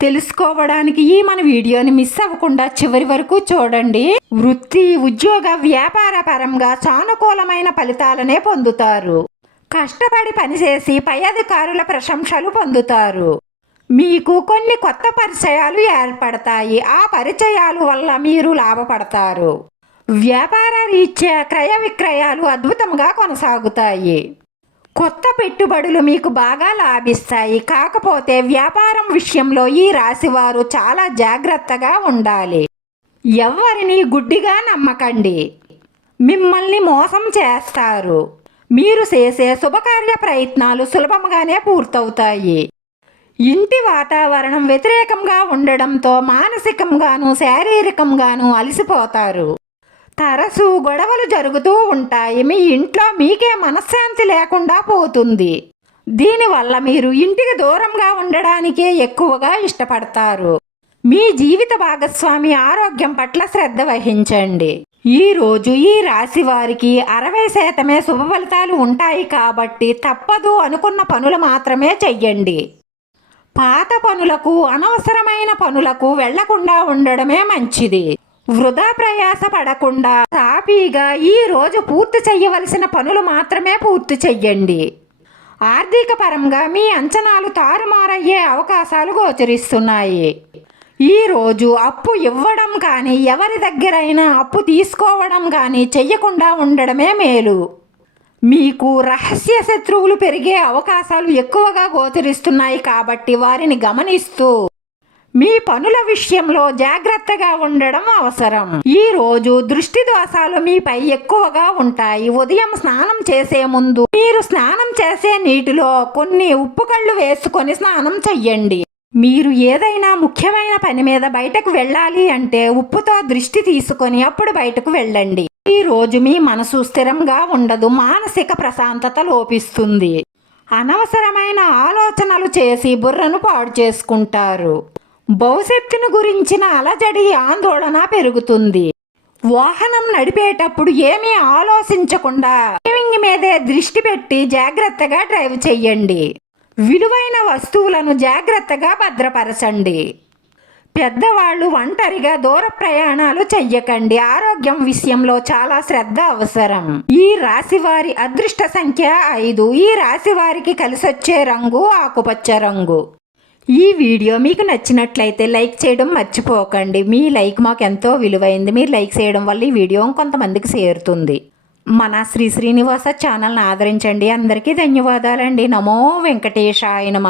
తెలుసుకోవడానికి ఈ మన వీడియోని మిస్ అవ్వకుండా చివరి వరకు చూడండి. వృత్తి ఉద్యోగ వ్యాపార పరంగా సానుకూలమైన ఫలితాలనే పొందుతారు. కష్టపడి పనిచేసి పై అధికారుల ప్రశంసలు పొందుతారు. మీకు కొన్ని కొత్త పరిచయాలు ఏర్పడతాయి. ఆ పరిచయాలు వల్ల మీరు లాభపడతారు. వ్యాపార రీత్యా క్రయ విక్రయాలు అద్భుతంగా కొనసాగుతాయి. కొత్త పెట్టుబడులు మీకు బాగా లాభిస్తాయి. కాకపోతే వ్యాపారం విషయంలో ఈ రాశివారు చాలా జాగ్రత్తగా ఉండాలి. ఎవరిని గుడ్డిగా నమ్మకండి. మిమ్మల్ని మోసం చేస్తారు. మీరు చేసే శుభకార్య ప్రయత్నాలు సులభంగానే పూర్తవుతాయి. ఇంటి వాతావరణం వ్యతిరేకంగా ఉండడంతో మానసికంగాను శారీరకంగాను అలసిపోతారు. తరచూ గొడవలు జరుగుతూ ఉంటాయి. మీ ఇంట్లో మీకే మనశ్శాంతి లేకుండా పోతుంది. దీనివల్ల మీరు ఇంటికి దూరంగా ఉండడానికే ఎక్కువగా ఇష్టపడతారు. మీ జీవిత భాగస్వామి ఆరోగ్యం పట్ల శ్రద్ధ వహించండి. ఈ రోజు ఈ రాశి వారికి అరవై శాతమే శుభ ఫలితాలు ఉంటాయి కాబట్టి తప్పదు అనుకున్న పనులు మాత్రమే చెయ్యండి. పాత పనులకు అనవసరమైన పనులకు వెళ్ళకుండా ఉండడమే మంచిది. వృధా ప్రయాస పడకుండా హాపీగా ఈ రోజు పూర్తి చేయవలసిన పనులు మాత్రమే పూర్తి చెయ్యండి. ఆర్థిక పరంగా మీ అంచనాలు తారుమారయ్యే అవకాశాలు గోచరిస్తున్నాయి. ఈ రోజు అప్పు ఇవ్వడం కానీ ఎవరి దగ్గరైనా అప్పు తీసుకోవడం కానీ చెయ్యకుండా ఉండడమే మేలు. మీకు రహస్య శత్రువులు పెరిగే అవకాశాలు ఎక్కువగా గోచరిస్తున్నాయి కాబట్టి వారిని గమనిస్తూ మీ పనుల విషయంలో జాగ్రత్తగా ఉండడం అవసరం. ఈ రోజు దృష్టి దోషాలు మీపై ఎక్కువగా ఉంటాయి. ఉదయం స్నానం చేసే ముందు మీరు స్నానం చేసే నీటిలో కొన్ని ఉప్పు కళ్ళు వేసుకొని స్నానం చెయ్యండి. మీరు ఏదైనా ముఖ్యమైన పని మీద బయటకు వెళ్ళాలి అంటే ఉప్పుతో దృష్టి తీసుకొని అప్పుడు బయటకు వెళ్ళండి. ఈ రోజు మీ మనసు స్థిరంగా ఉండదు మానసిక ప్రశాంతత లోపిస్తుంది. అనవసరమైన ఆలోచనలు చేసి బుర్రను పాడు చేసుకుంటారు. భవిష్యత్తును గురించిన అలజడి ఆందోళన పెరుగుతుంది. వాహనం నడిపేటప్పుడు ఏమీ ఆలోచించకుండా డ్రైవింగ్ మీదే దృష్టి పెట్టి జాగ్రత్తగా డ్రైవ్ చెయ్యండి. విలువైన వస్తువులను జాగ్రత్తగా భద్రపరచండి. పెద్దవాళ్ళు ఒంటరిగా దూర ప్రయాణాలు చెయ్యకండి. ఆరోగ్యం విషయంలో చాలా శ్రద్ధ అవసరం. ఈ రాశి వారి అదృష్ట సంఖ్య ఐదు. ఈ రాశి వారికి కలిసొచ్చే రంగు ఆకుపచ్చ రంగు. ఈ వీడియో మీకు నచ్చినట్లయితే లైక్ చేయడం మర్చిపోకండి. మీ లైక్ మాకు ఎంతో విలువైంది. మీరు లైక్ చేయడం వల్ల ఈ వీడియో కొంతమందికి చేరుతుంది. మన శ్రీ శ్రీనివాస ఛానల్ని ఆదరించండి. అందరికీ ధన్యవాదాలండి. నమో వెంకటేశాయ నమ.